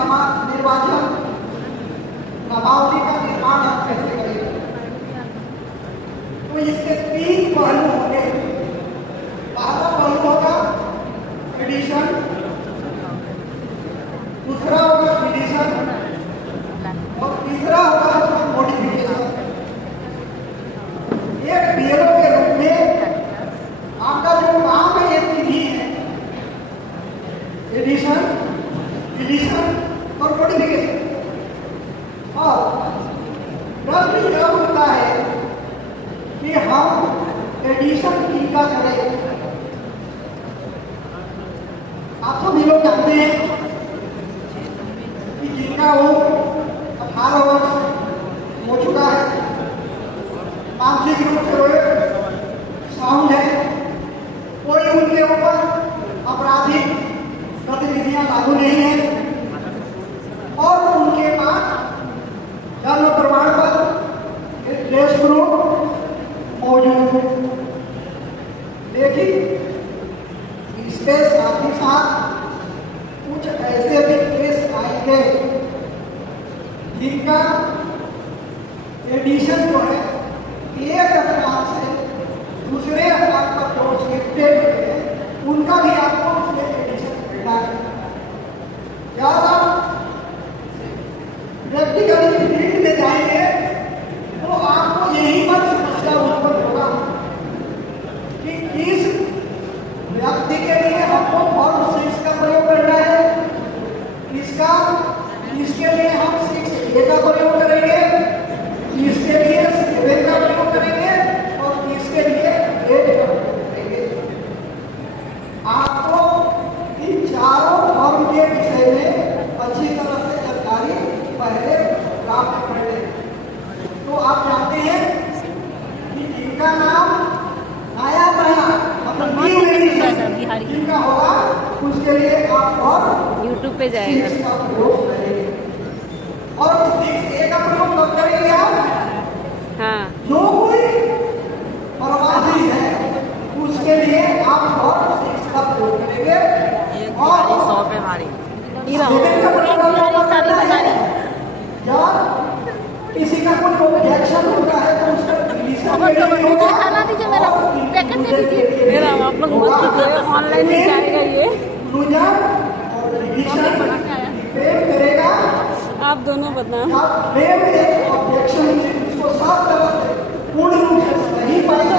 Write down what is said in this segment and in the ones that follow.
निर्वाचन नामावली का निर्माण हम कैसे करेंगे? तो इसके 3 पहलू होंगे। पहला पहलू होगा एडिशन, दूसरा होगा डिलीशन और तीसरा होगा मॉडिफिकेशन। एक बीएलओ के रूप में आपका जो काम है ये 3 ही है, एडिशन, डिलीशन और मॉडिफिकेशन। और प्रश्न यह होता है कि हम एडिशन किसका करें? आप सभी लोग जानते हैं कि जिनका वो 18 वर्ष हो चुका है, मानसिक रूप से साउंड है, कोई उनके ऊपर आपराधिक गतिविधियां लागू नहीं है और उनके पास जन्म प्रमाण पत्र, एड्रेस प्रूफ मौजूद है। लेकिन इसके साथ ही साथ कुछ ऐसे भी केस आएंगे जिनका एडिशन जो है एक स्थान से दूसरे स्थान पर जो शिफ्टेड है उनका भी आपको उसमें एडिशन करना है। ज्यादा व्यक्तिगत फील्ड में जाएंगे तो आपको यही पर समस्या उत्पन्न होगा कि किस व्यक्ति के लिए हमको फॉर्म 6 का प्रयोग करना है, इसके लिए हम 6A का प्रयोग करेंगे, इसके लिए 7 का प्रयोग करेंगे और इसके लिए 8 का प्रयोग करेंगे। आपको इन चारों फॉर्म के विषय में अच्छी तरह से जानकारी पहले प्राप्त कर लें। तो आप जानते हैं कि जिनका नाम नया मतलब जिनका होगा उसके लिए आप और यूट्यूब पे जाएगा 6 का प्रयोग करेंगे। और 6A का प्रयोग कब करेंगे आप? हाँ, जो कोई प्रवासी है उसके लिए आप और 6 का प्रयोग करेंगे। और 100 पे भारी किसी का कोई ऑब्जेक्शन होता है तो उसका मुझे खाना दीजिए, मेरा पैकेट दे दीजिए। मेरा आप लोग मत ऑनलाइन ही जाएगा ये। करेगा आप दोनों बदनाम। ऑब्जेक्शन उसको सब तरह से पूर्ण रूप से सही पाएगा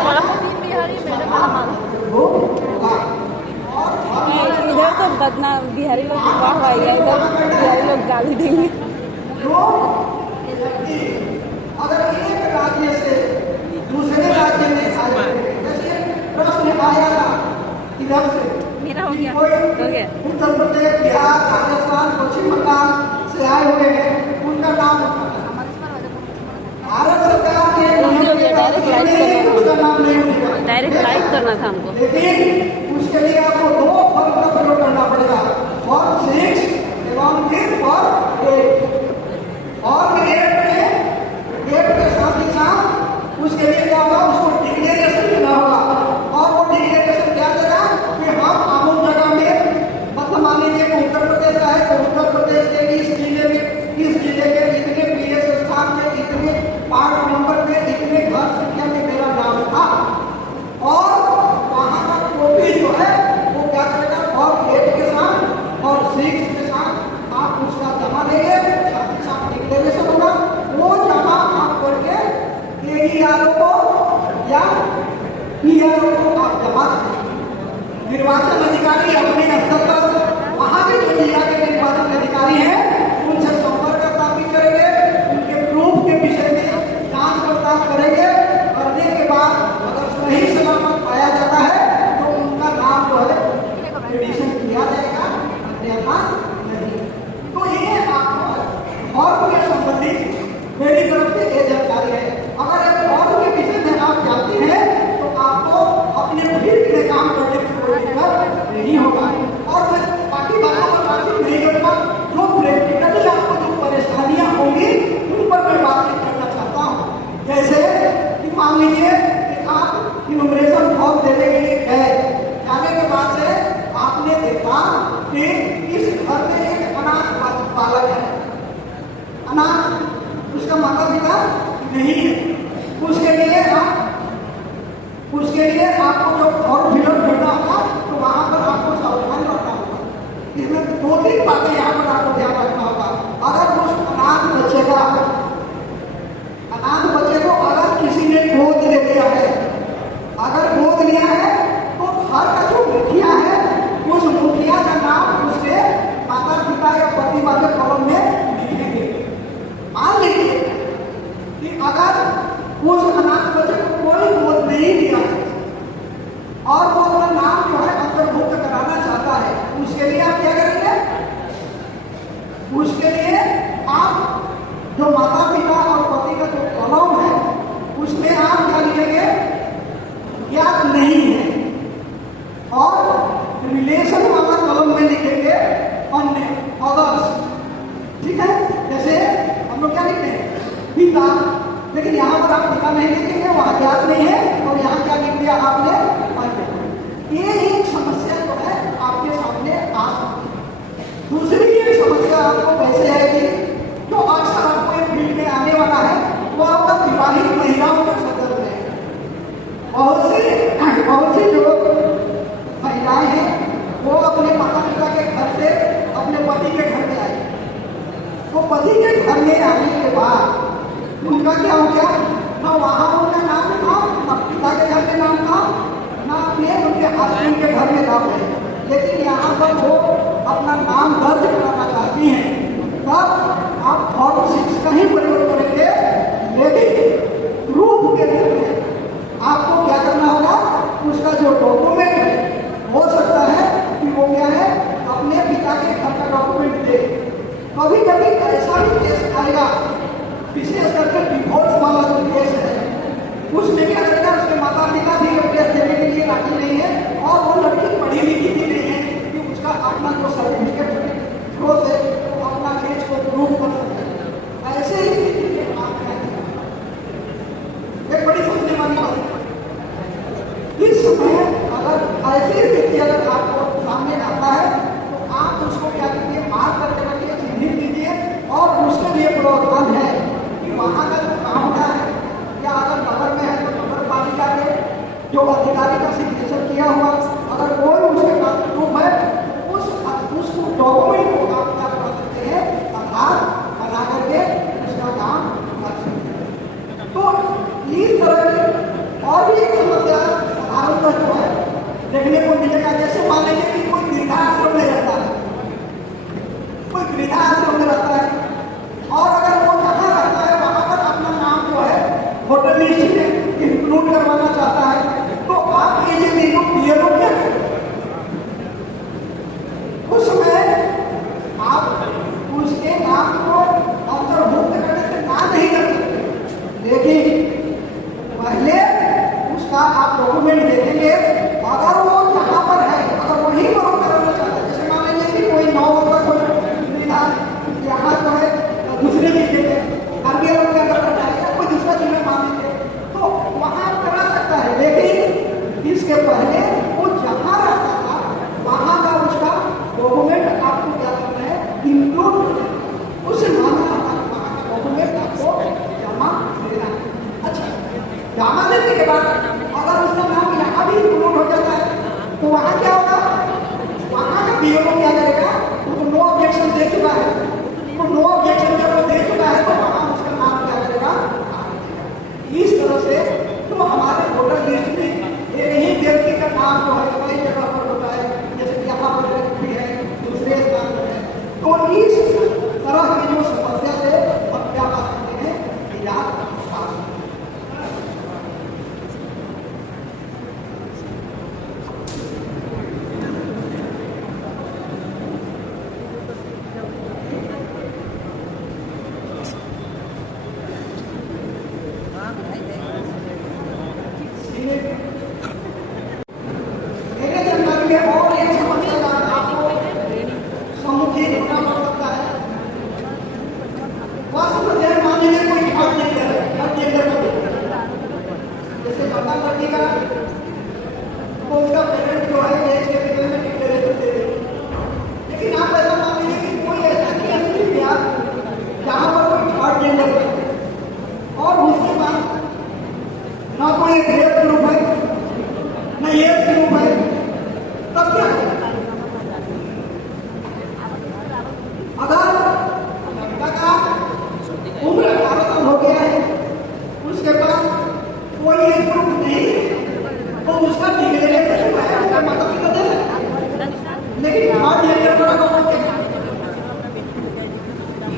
इधर तो बदनाम बिहारी लोग वाह वाह, इधर बिहारी लोग गाली देंगे। अगर एक राज्य से दूसरे राज्य में जैसे प्रश्न आया था इधर से, मेरा हो गया उत्तर प्रदेश, बिहार, राजस्थान, पश्चिम बंगाल से आए हुए हैं, उनका नाम भारत सरकार के डायरेक्ट लाइव करना था हमको। लेकिन उसके लिए आपको 2 फॉर्म का प्रयोग करना पड़ेगा, फॉर्म 6 एवं फिर फॉर्म 8। फॉर्म 8 के साथ ही साथ उसके लिए क्या होगा, उसको डिक्लेरेशन देना होगा। और वो डिक्लेरेशन क्या देगा कि हम अमुक जगह में, मतलब मान लीजिए उत्तर प्रदेश का है तो उत्तर प्रदेश के इस जिले में, इस जिले के इतने पीएस स्थान में, इतने पार्ट नंबर में, इतने घर संख्या में मेरा नाम था। और वहां का कॉपी जो है वो क्या करेगा, फॉर्म 8 के साथ और 6 के साथ आप उसका जमा देंगे, साथ ही साथ डिक्लेरेशन होगा। वो जमा आप करके एडीआरओ को या पीआरओ को आप जमा दें। निर्वाचन अधिकारी अपने स्तर पर वहां के जो जिला के निर्वाचन अधिकारी हैं उनसे संपर्क स्थापित करेंगे, उनके प्रूफ के विषय में जांच पड़ताल करेंगे। करने के बाद अगर सही सलामत पाया जाता है तो उनका नाम जो है एडिशन किया जाएगा, अन्यथा नहीं। तो ये आपको फॉर्म के संबंधित मेरी तरफ से ये जानकारी है। अगर एक फॉर्म के विषय में आप जानते हैं तो आपको अपने फील्ड में काम करने की कोई दिक्कत नहीं होगा। और मैं के कॉलम में लिखेंगे। मान लीजिए कि अगर उस अनाथ बच्चे को कोई गोद नहीं दिया है और वो अपना नाम जो है अंतर्भुक्त कराना चाहता है, उसके लिए आप क्या करेंगे? उसके लिए आप जो माता पिता और पति का जो कॉलम है उसमें आप क्या लिखेंगे? ज्ञात नहीं है। और रिलेशन वाला कॉलम में लिखेंगे अन्य, अदर्स। ठीक है, जैसे हम लोग क्या लिखते हैं? पिता, लेकिन यहाँ पर आप पिता नहीं लिखेंगे, वहां ज्ञात नहीं है, और यहाँ क्या लिख दिया आपने? अन्य। ये एक समस्या जो है आपके सामने आ सकती है। दूसरी एक समस्या आपको कैसे आएगी, जो अक्सर आपको एक फील्ड में आने वाला है, वो आपका विवाहित महिलाओं के संदर्भ में है। बहुत सी जो महिलाएं हैं वो अपने माता पिता के घर से अपने पति के घर में आई। तो पति के घर में आने के बाद उनका क्या हो गया? ना वहां उनका नाम था, ना पिता के घर में नाम था, ना अपने उनके हस्बैंड के घर में नाम है। लेकिन यहाँ पर वो अपना नाम दर्ज कराना चाहती हैं, तब आप फॉर्म 6 का ही प्रयोग करेंगे। लेकिन प्रूफ के रूप में आपको क्या करना होगा? उसका जो डॉक्यूमेंट है, हो सकता है कि वो क्या है, अपने पिता के घर का डॉक्यूमेंट दे। कभी कभी ऐसा भी केस आएगा, विशेष करके डिवोर्स वाला जो केस है, उसमें क्या करेगा? उसके माता पिता भी एड्रेस देने के लिए राजी नहीं है, और वो लड़की पढ़ी लिखी भी नहीं है कि उसका अपना जो सर्टिफिकेट थ्रो से वो अपना केस को प्रूव कर सकते हैं। ऐसे ही स्थिति में आप क्या करें? एक बड़ी समझने वाली बात है। इस समय अगर ऐसी स्थिति अगर आपको सामने आता है तो आप उसको क्या कीजिए? मार्क करके रखिए, चिन्हित कीजिए, और उसके लिए प्रावधान है कि वहां का जो काम है, या अगर नगर में है तो नगर पालिका के जो अधिकारी का सिग्नेचर किया हुआ, अगर कोई उसके पास प्रूफ है तो उस डॉक्यूमेंट को आप क्या कर सकते हैं? आधार बना करके उसका काम कर सकते हैं। तो इस तरह की और भी एक समस्या साधारणतः जो है देखने को मिलेगा। जैसे मान लीजिए कि कोई वृद्धाश्रम में रहता है, कोई वृद्धाश्रम में रहता है, और अगर वो जहाँ रहता है वहां पर अपना नाम जो है वोटर लिस्ट में इंक्लूड करवाना चाहता है, तो आप ये बीएलओ क्या करें? उस समय आप उसके नाम को अंतर्भुक्त करने से ना नहीं कर सकते, लेकिन पहले उसका आप डॉक्यूमेंट देखेंगे। अगर वो जहाँ पर है, अगर वही वो कराना चाहता है, जैसे मान लीजिए कि कोई 9 वर्ष का कोई यहाँ जो है दूसरे जिले में आरबीआई के अंदर करना है, या कोई दूसरा जिला मान लीजिए, तो वहाँ करा सकता है। लेकिन इसके पहले वो जहाँ रहता था वहाँ का उसका डॉक्यूमेंट आपको क्या करना है? इंक्लूड उस डॉक्यूमेंट आपको जमा देना है। अच्छा, जमा देने के बाद अगर उसका नाम यहाँ भी इंक्लूड हो जाता है तो वहाँ क्या होगा? वहाँ का बीओ क्या करेगा? वो नो ऑब्जेक्शन दे चुका है, वो नो ऑब्जेक्शन जब वो दे चुका है तो वहाँ उसका नाम क्या करेगा? इस तरह से तो हमारे वोटर लिस्ट में एक ही व्यक्ति का नाम जो है कई जगह पर होता है, जैसे यहाँ पर भी है, दूसरे स्थान पर है। तो इस तरह की जो समस्या से हम क्या बात करते हैं? इलाज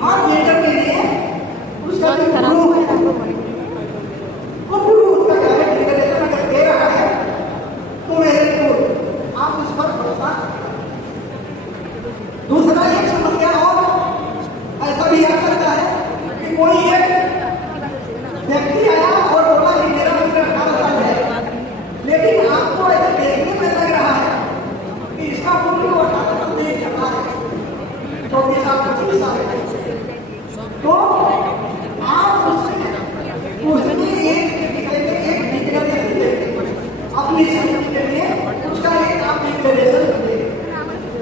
हर लीडर के लिए उसका जो खराब गुरु है, है। वो गुरु उसका क्या है, डिक्लेरेशन अगर दे रहा है तो मेरे को आप उस पर भरोसा। दूसरा एक समस्या और ऐसा भी आ सकता है कि कोई एक व्यक्ति आया और बोला कि मेरा उम्र 18 साल है, लेकिन आपको ऐसे देखने में लग रहा है कि इसका उम्र 18 साल नहीं करना है, 24 साल 25 साल है, तो आप उसमें अपनी समझ के लिए उसका एक आप डिक्लेरेशन दें।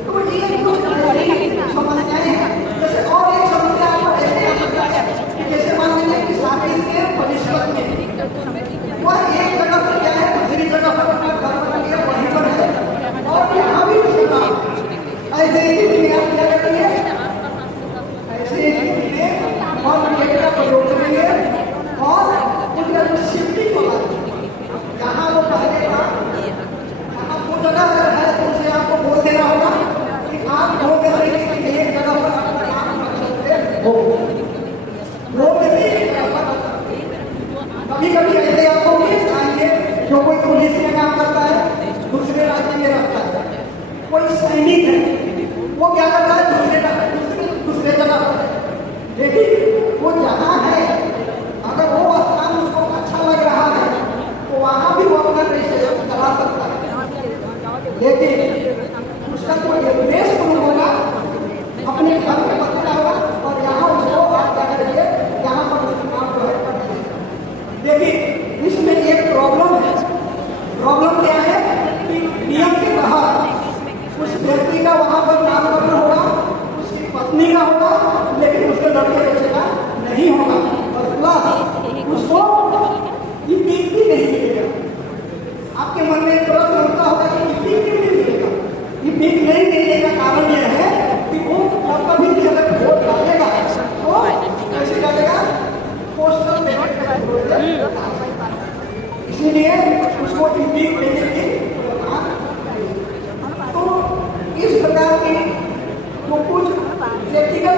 तो ये कुछ समस्याएं हैं। जैसे और एक समस्या आपको ऐसे आ सकता है कि जैसे मान लीजिए कि शादी के भविष्य में वह एक जगह से क्या है दूसरी जगह पर अपना घर बना लिया, वहीं पर है और यहाँ भी उसका ऐसे ही आप क्या करेंगे, ऐसे ही और का प्रयोग करेंगे और उनका जो शिफ्टिंग होगा जहाँ वो पहले था, जहाँ वो जगह अगर है तो उसे आपको बोल देना होगा कि आप दो में से किसी एक जगह पर अपना नाम रख सकते हो, दो में से एक जगह पर रख सकते हैं। कभी कभी ऐसे आपको केस आएंगे जो कोई पुलिस में काम करता है दूसरे राज्य में रखता है, कोई सैनिक है वो क्या करता है दूसरे जगह पर, लेकिन वो जहाँ है अगर वो स्थान उसको अच्छा लग रहा है तो वहाँ भी वो अपना रजिस्ट्रेशन करा सकता है, लेकिन उसका जो एड्रेस प्रूफ होगा अपने घर में पता होगा और यहाँ उसको आप क्या करेंगे, यहाँ पर उसका नाम जो है पड़ जाएगा। लेकिन इसमें एक प्रॉब्लम है, प्रॉब्लम क्या है कि नियम के तहत उस व्यक्ति का वहाँ पर नामकरण होगा, उसकी पत्नी का होगा, लेकिन उसके लड़के बच्चे का नहीं होगा और प्लस उसको ये पीक भी नहीं मिलेगा। आपके मन में प्रश्न उठता होगा कि ये पीक क्यों नहीं मिलेगा? ये पीक नहीं मिलने का कारण यह है कि वो कभी भी अगर वोट डालेगा तो कैसे डालेगा, पोस्टल बैलेट, इसीलिए उसको ये पीक देने की तो इस प्रकार की जो कुछ व्यक्तिगत